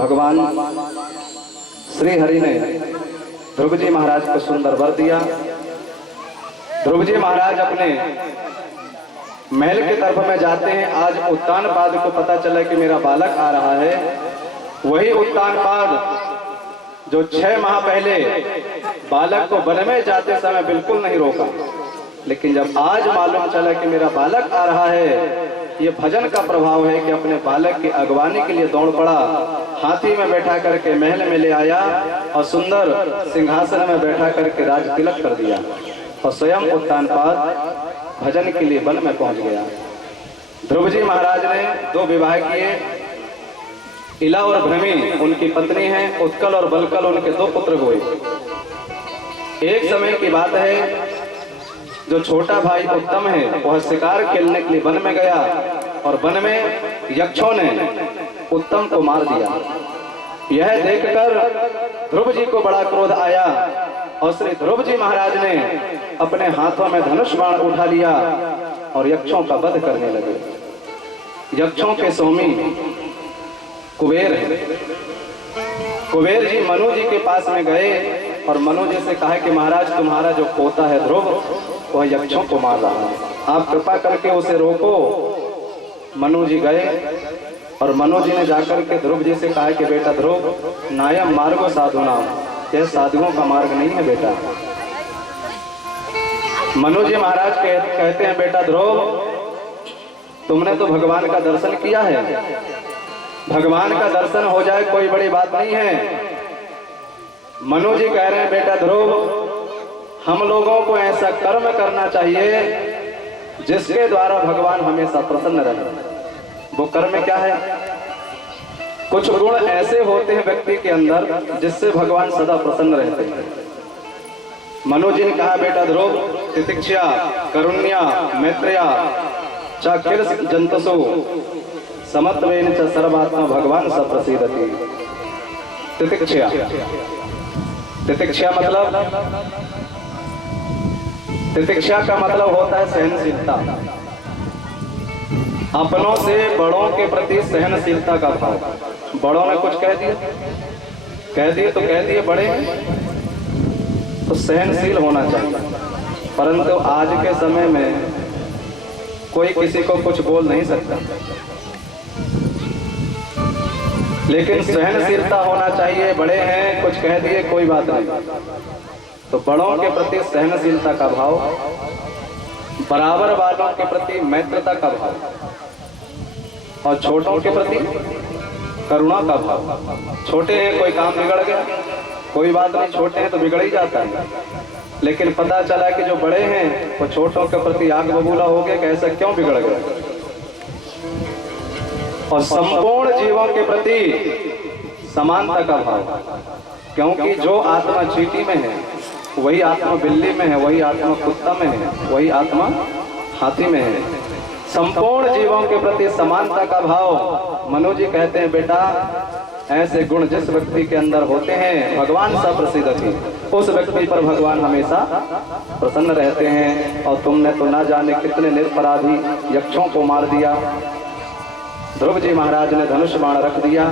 भगवान श्री हरि ने ध्रुव जी महाराज को सुंदर वर दिया। ध्रुव जी महाराज अपने महल की तरफ में जाते हैं। आज उत्तानपाद को पता चला कि मेरा बालक आ रहा है। वही उत्तानपाद जो 6 माह पहले बालक को वन में जाते समय बिल्कुल नहीं रोका, लेकिन जब आज मालूम चला कि मेरा बालक आ रहा है, ये भजन का प्रभाव है कि अपने बालक की अगवानी के लिए दौड़ पड़ा। हाथी में बैठा करके महल में ले आया और सुंदर सिंहासन में बैठा करके राज तिलक कर दिया और स्वयं उत्तानपाद भजन के लिए वन में पहुंच गया। ध्रुव जी महाराज ने 2 विवाह किए। इला और भ्रमी उनकी पत्नी हैं, उत्कल और बलकल उनके 2 पुत्र हुए। एक समय की बात है, जो छोटा भाई उत्तम है वह शिकार खेलने के लिए वन में गया और वन में यक्षों ने उत्तम को मार दिया। यह देखकर ध्रुव जी को बड़ा क्रोध आया और श्री ध्रुव जी महाराज ने अपने हाथों में धनुष बाण उठा लिया और यक्षों का वध करने लगे। यक्षों के स्वामी कुबेर है। कुबेर जी मनु जी के पास में गए और मनु जी से कहा कि महाराज तुम्हारा जो पोता है ध्रुव वह यक्षों को मार रहा है, आप कृपा करके उसे रोको। मनु जी गए और मनु जी ने जाकर के ध्रुव जी से कहा कि बेटा ध्रुव, नायम मार्गो साधुनाम, यह साधुओं का मार्ग नहीं है बेटा। मनु जी महाराज कहते हैं बेटा ध्रुव, तुमने तो भगवान का दर्शन किया है, भगवान का दर्शन हो जाए कोई बड़ी बात नहीं है। मनु जी कह रहे हैं बेटा ध्रुव, हम लोगों को ऐसा कर्म करना चाहिए जिसके द्वारा भगवान हमेशा प्रसन्न रहे। वो कर्म क्या है? कुछ गुण ऐसे होते हैं व्यक्ति के अंदर जिससे भगवान सदा प्रसन्न रहते हैं। मनु जी ने कहा बेटा ध्रुव, तितिक्षा, करुण्या, मैत्रेया, चाखिल जंतसु समत्वेन च सर्वात्मा भगवान स प्रसीदति। तितिक्षा, तितिक्षा तितिक्षा का मतलब होता है सहनशीलता। अपनों से बड़ों के प्रति सहनशीलता का भाव। बड़ों ने कुछ कह दिए तो कह दिए, बड़े तो सहनशील होना चाहिए। परंतु आज के समय में कोई किसी को कुछ बोल नहीं सकता, लेकिन सहनशीलता होना चाहिए। बड़े हैं, कुछ कह दिए कोई बात नहीं, तो बड़ों के प्रति सहनशीलता का भाव, बराबर वालों के प्रति मैत्रता का भाव और छोटों के प्रति करुणा का भाव। छोटे हैं, कोई काम बिगड़ गया कोई बात नहीं, छोटे हैं तो बिगड़ ही जाता है, लेकिन पता चला कि जो बड़े हैं वो छोटों के प्रति आग बबूला हो गए कि ऐसा क्यों बिगड़ गया। और संपूर्ण जीवों के प्रति समानता का भाव, क्योंकि जो आत्मा चींटी में है वही आत्मा बिल्ली में है, वही आत्मा कुत्ता में है, वही आत्मा हाथी में है। संपूर्ण जीवों के प्रति समानता का भाव। मनु जी कहते हैं बेटा, ऐसे गुण जिस व्यक्ति के अंदर होते हैं भगवान सा प्रसिद्धति, उस व्यक्ति पर भगवान हमेशा प्रसन्न रहते हैं। और तुमने तो ना जाने कितने निरपराधी यक्षों को मार दिया। ध्रुव जी महाराज ने धनुष बाण रख दिया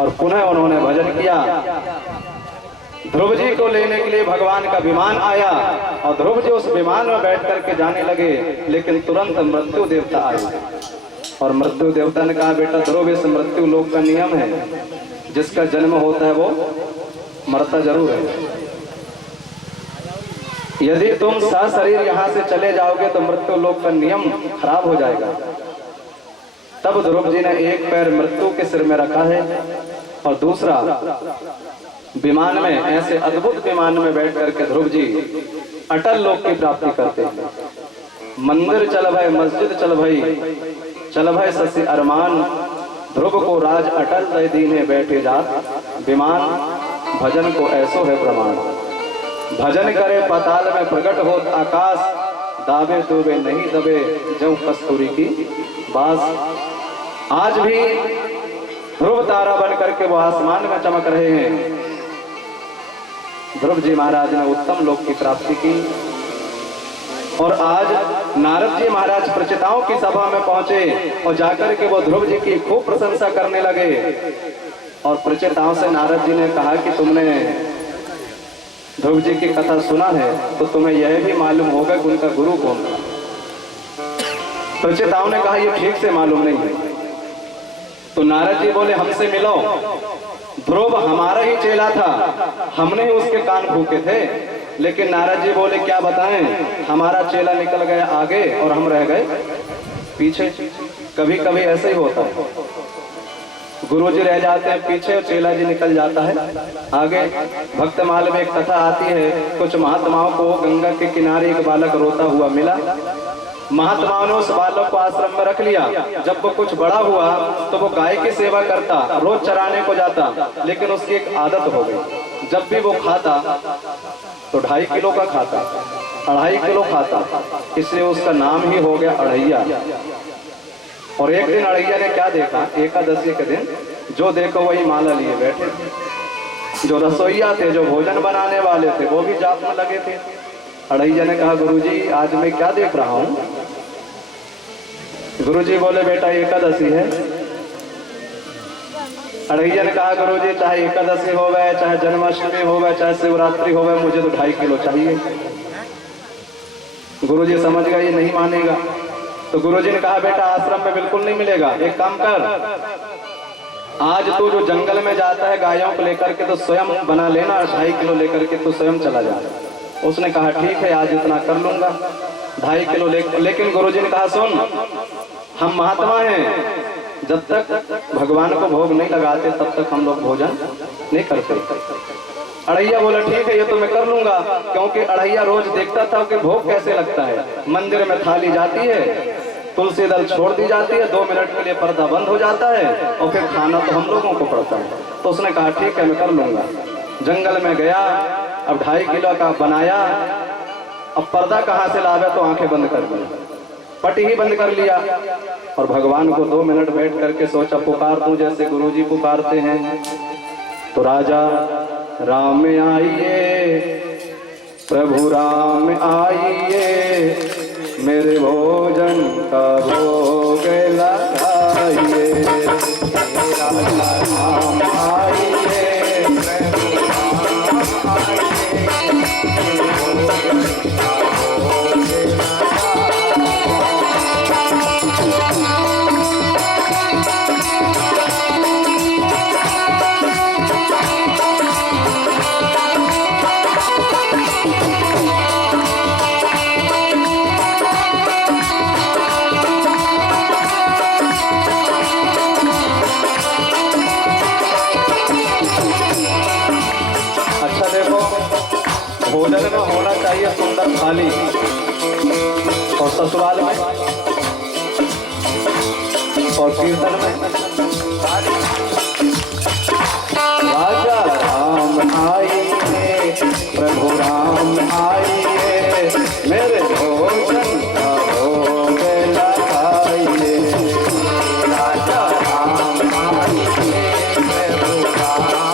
और पुनः उन्होंने भजन किया। ध्रुव जी को लेने के लिए भगवान का विमान आया और ध्रुव जी उस विमान में बैठ करके जाने लगे, लेकिन तुरंत मृत्यु देवता आए और मृत्यु देवता ने कहा बेटा ध्रुव, इस मृत्यु लोक का नियम है, जिसका जन्म होता है वो मरता जरूर है। यदि तुम सशरीर यहाँ से चले जाओगे तो मृत्यु लोक का नियम खराब हो जाएगा। तब ध्रुव जी ने एक पैर मृत्यु के सिर में रखा है और दूसरा विमान में, ऐसे अद्भुत विमान में बैठ करके ध्रुव जी अटल लोक की प्राप्ति करते हैं। मंदिर चल भय, मस्जिद चल भई, चल भय शशि अरमान, ध्रुव को राज अटल दय दीने बैठे जात, विमान भजन को ऐसो है प्रमाण। भजन करे पाताल में प्रकट होत आकाश, दावे तुवे नहीं दबे जौ कस्तूरी की बास। आज भी ध्रुव तारा बन करके वो आसमान में चमक रहे हैं। ध्रुव जी महाराज ने उत्तम लोक की प्राप्ति की और आज नारद जी महाराज प्रचिताओं की सभा में पहुंचे और जाकर के वो ध्रुव जी की खूब प्रशंसा करने लगे और प्रचेताओं से नारद जी ने कहा कि तुमने ध्रुव जी की कथा सुना है तो तुम्हें यह भी मालूम होगा कि उनका गुरु कौन था। प्रचेताओं ने कहा ये ठीक से मालूम नहीं है। तो नारद जी बोले हमसे मिलो, ध्रुव हमारा ही चेला था, हमने ही उसके कान फूके थे। लेकिन नारद जी बोले क्या बताएं, हमारा चेला निकल गया आगे और हम रह गए पीछे। कभी कभी ऐसे ही होता है, गुरु जी रह जाते हैं पीछे और चेला जी निकल जाता है आगे। भक्तमाल में एक कथा आती है, कुछ महात्माओं को गंगा के किनारे एक बालक रोता हुआ मिला। महात्माओं ने उस बालक को आश्रम में रख लिया। जब वो कुछ बड़ा हुआ तो वो गाय की सेवा करता, रोज चराने को जाता, लेकिन उसकी एक आदत हो गई, जब भी वो खाता तो 2.5 किलो का खाता, 2.5 किलो खाता, इसलिए उसका नाम ही हो गया अढ़ैया। और एक दिन अढ़ैया ने क्या देखा, एकादशी के दिन जो देखो वही माला लिए बैठे। जो रसोईया थे, जो भोजन बनाने वाले थे, वो भी जाप में लगे थे। अढ़ैया ने कहा गुरुजी आज मैं क्या देख रहा हूँ। गुरुजी बोले बेटा एकादशी है। अढ़ैया ने कहा गुरुजी चाहे एकादशी हो गए, चाहे जन्माष्टमी हो गए, चाहे शिवरात्रि हो गए, मुझे तो 2.5 किलो चाहिए। गुरुजी समझ गए ये नहीं मानेगा। तो गुरुजी ने कहा बेटा आश्रम में बिल्कुल नहीं मिलेगा, एक काम कर, आज तू जो जंगल में जाता है गायों को लेकर के तो स्वयं बना लेना, 2.5 किलो लेकर के तू स्वयं चला जा। उसने कहा ठीक है आज इतना कर लूंगा, 2.5 किलो लेकिन गुरुजी ने कहा सुन, हम महात्मा हैं, जब तक भगवान को भोग नहीं लगाते तब तक हम लोग भोजन नहीं करते। अढ़ैया बोला ठीक है ये तो मैं कर लूंगा, क्योंकि अढ़ैया रोज देखता था कि भोग कैसे लगता है। मंदिर में थाली जाती है, तुलसी दल छोड़ दी जाती है, 2 मिनट के लिए पर्दा बंद हो जाता है और फिर खाना तो हम लोगों को पड़ता है। तो उसने कहा ठीक है मैं कर लूंगा। जंगल में गया, अब 2.5 किलो का बनाया, अब पर्दा कहाँ से लावे तो आंखें बंद कर दी, पटी ही बंद कर लिया और भगवान को 2 मिनट बैठ करके सोचा पुकार दूं जैसे गुरुजी पुकारते हैं। तो राजा राम आइए, प्रभु राम आइए, मेरे भोजन का भोग लगाइए। राजा राम आइए, भोजन में होना चाहिए सुंदर थाली, और ससुराल में और कीर्तन में राजा राम आइए, प्रभु राम आइए, मेरे भोजन का भोग लगाइए। राजा राम आइए, प्रभु राम आइए,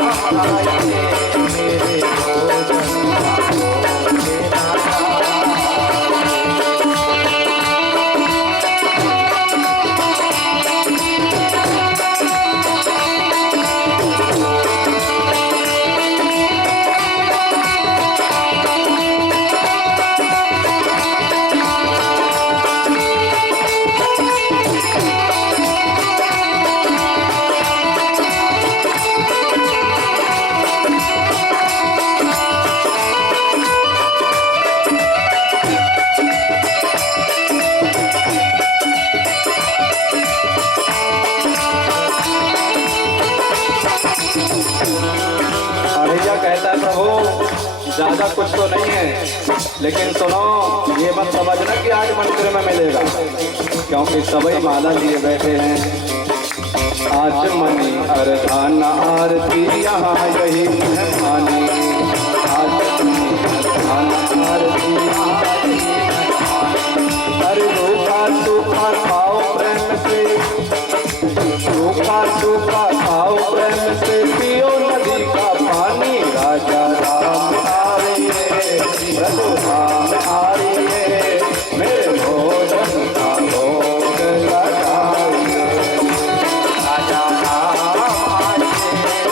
मेरे ज्यादा कुछ तो नहीं है, लेकिन सुनो ये मत समझना कि आज मंदिर में मिलेगा, क्योंकि सभी माला लिए बैठे हैं। आज मनी अर्धान आरती यहाँ यही मेहमानी, आज अर्धान आरती अरे रूखा सूखा खाओ प्रेम से, रूखा सूखा खाओ प्रेम से, पियो नदी का पानी। राजा राम आइए, प्रभु राम आइए, मेरे भोजन का भोग लगाइए। राजा राम आइए,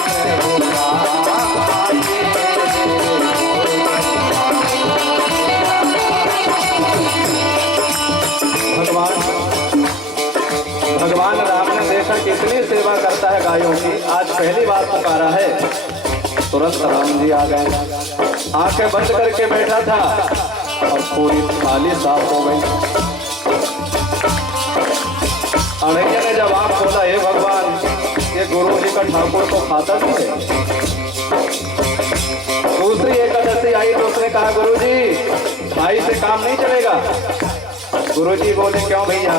इतनी सेवा करता है गायों की, आज पहली बार पुकारा है। तुरंत राम जी आ गए, आंखें बंद करके बैठा था और पूरी थाली साफ हो गई। अड़ैया ने जब आंख खोला, हे भगवान, ये गुरु जी का ठाकुर तो खाता भी है। दूसरी एकादशी आई तो उसने कहा, गुरु जी भाई से काम नहीं चलेगा। गुरु जी बोले, क्यों भैया,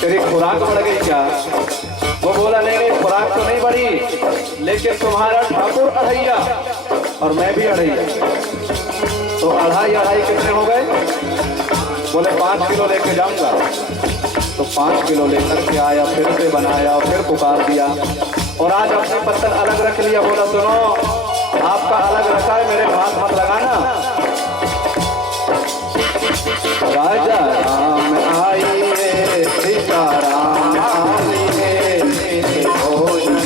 तेरी खुराक बढ़ गई क्या? वो बोला, नहीं खुराक तो नहीं बढ़ी, लेकिन तुम्हारा ठाकुर अढ़ैया और मैं भी अढ़ैया, तो अढ़ाई कितने हो गए? बोले 5 किलो लेके जाऊंगा। तो 5 किलो लेकर के आया, फिर से बनाया, फिर पुकार दिया और आज अपने पत्तल अलग रख लिया। बोला, सुनो, आपका अलग रखा है, मेरे हाथ मत लगाना। राजा राम आइए, सीता राम आइए, भोजन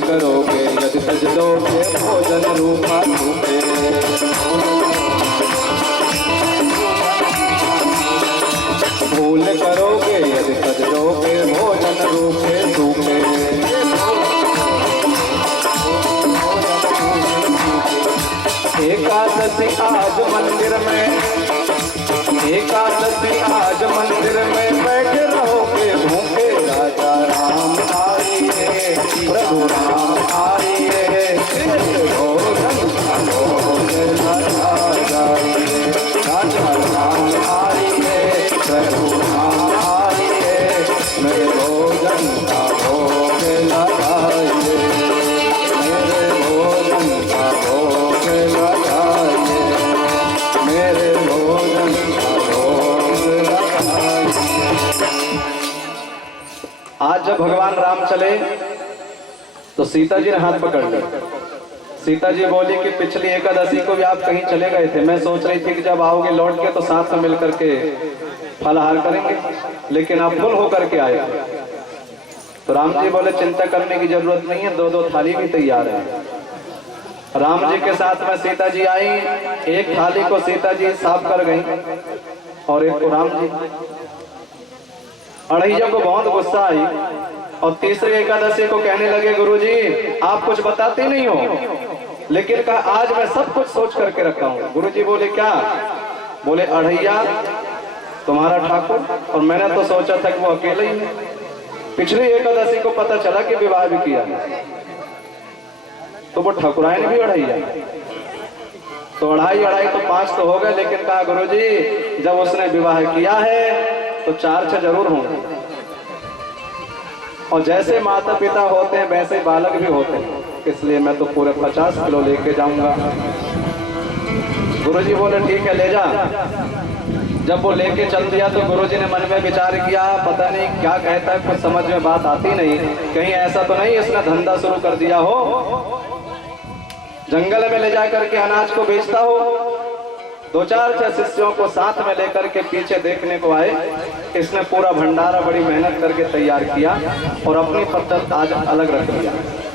करोगे यदि सज दोगे भोजन रूपा धूपे। भूल करोगे यदि सज दोगे भोजन रूपे धूपे। एकादशी आज मंदिर में, एकादशी आज मंदिर में बैठे रहोगे भूखे। राजा राम आइए, प्रभु राम आइए, भोजन भोजन जाइए। राजा राम आइए, प्रभु राम आइए, मेरे भोजन का भोग लगाइए, मेरे भोजन का भोग लगाइए, मेरे भोजन का भोग लगाइए। आज जब भगवान राम चले तो सीता जी ने हाथ पकड़ लिया। सीता जी बोली कि पिछली एकादशी को भी आप कहीं चले गए थे, मैं सोच रही थी कि जब आओगे लौट के तो साथ में मिलकर के फलाहार करेंगे, लेकिन आप फुल होकर के आए। तो राम जी बोले, चिंता करने की जरूरत नहीं है, 2-2 थाली भी तैयार है। राम जी के साथ में सीता जी आई, एक थाली को सीता जी साफ कर गई और एक को राम जी। अढ़ैया को बहुत गुस्सा आई और तीसरी एकादशी को कहने लगे, गुरुजी आप कुछ बताते नहीं हो, लेकिन कहा आज मैं सब कुछ सोच करके रखा हूँ। गुरुजी बोले, क्या? बोले, अढ़ैया तुम्हारा ठाकुर और मैंने तो सोचा था कि वो अकेले ही है। पिछली एकादशी को पता चला कि विवाह भी किया है, तो वो ठाकुराइन भी अढ़ैया, तो अढ़ाई तो 5 तो हो गए, लेकिन कहा गुरुजी जब उसने विवाह किया है तो 4-6 जरूर होंगे, और जैसे माता पिता होते हैं वैसे बालक भी होते हैं, इसलिए मैं तो पूरे 50 किलो लेके जाऊंगा। गुरुजी बोले, ठीक है ले जा। जब वो लेके चल दिया तो गुरुजी ने मन में विचार किया, पता नहीं क्या कहता है, कुछ समझ में बात आती नहीं, कहीं ऐसा तो नहीं इसने धंधा शुरू कर दिया हो, जंगल में ले जा करके अनाज को बेचता हो। 2-4 शिष्यों को साथ में लेकर के पीछे देखने को आए। इसने पूरा भंडारा बड़ी मेहनत करके तैयार किया और अपनी पत्तल आज अलग रख दिया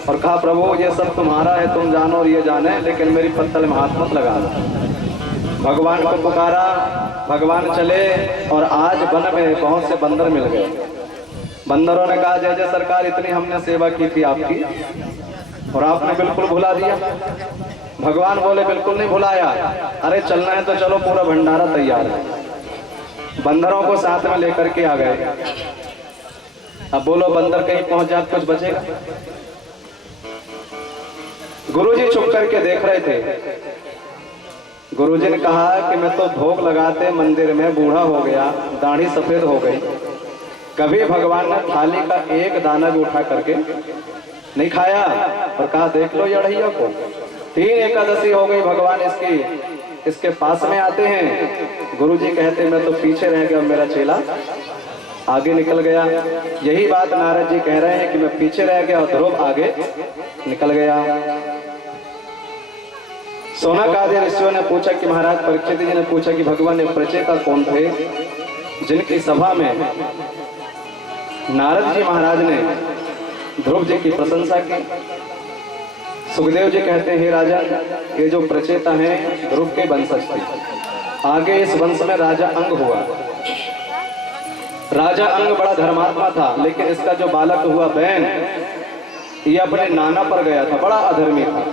और कहा, प्रभु ये सब तुम्हारा है, तुम जानो और ये जाने, लेकिन मेरी पत्तल में हाथ मत लगा दो। भगवान को पुकारा, भगवान चले और आज वन में बहुत से बंदर मिल गए। बंदरों ने कहा, जय जय सरकार, इतनी हमने सेवा की थी आपकी और आपने बिल्कुल भुला दिया। भगवान बोले, बिल्कुल नहीं भुलाया, अरे चलना है तो चलो, पूरा भंडारा तैयार है। बंदरों को साथ में लेकर के आ गए। अब बोलो, बंदर कहीं पहुंच जाए कुछ बचेगा? गुरुजी चुप करके देख रहे थे। गुरुजी ने कहा कि मैं तो भोग लगाते मंदिर में बूढ़ा हो गया, दाढ़ी सफेद हो गई, कभी भगवान ने थाली का एक दाना भी उठा करके नहीं खाया। और कहा देख लो यड़हिया को, 3 एकादशी हो गई भगवान इसके पास में आते हैं। गुरुजी कहते मैं तो पीछे रह गया, मेरा चेला आगे निकल गया। यही बात नारद जी कह रहे हैं कि मैं पीछे रह गया और ध्रुव आगे निकल गया। शौनकादि ऋषियों ने पूछा कि महाराज, परीक्षित जी ने पूछा कि भगवान ने प्रचेता कौन थे जिनकी सभा में नारद जी महाराज ने ध्रुव जी की प्रशंसा की। सुखदेव जी कहते हैं हे राजन, ये जो प्रचेता हैं ध्रुव के वंशज थे। आगे इस वंश में राजा अंग हुआ। राजा अंग बड़ा धर्मात्मा था, लेकिन इसका जो बालक हुआ बैन, ये अपने नाना पर गया था, बड़ा अधर्मी था।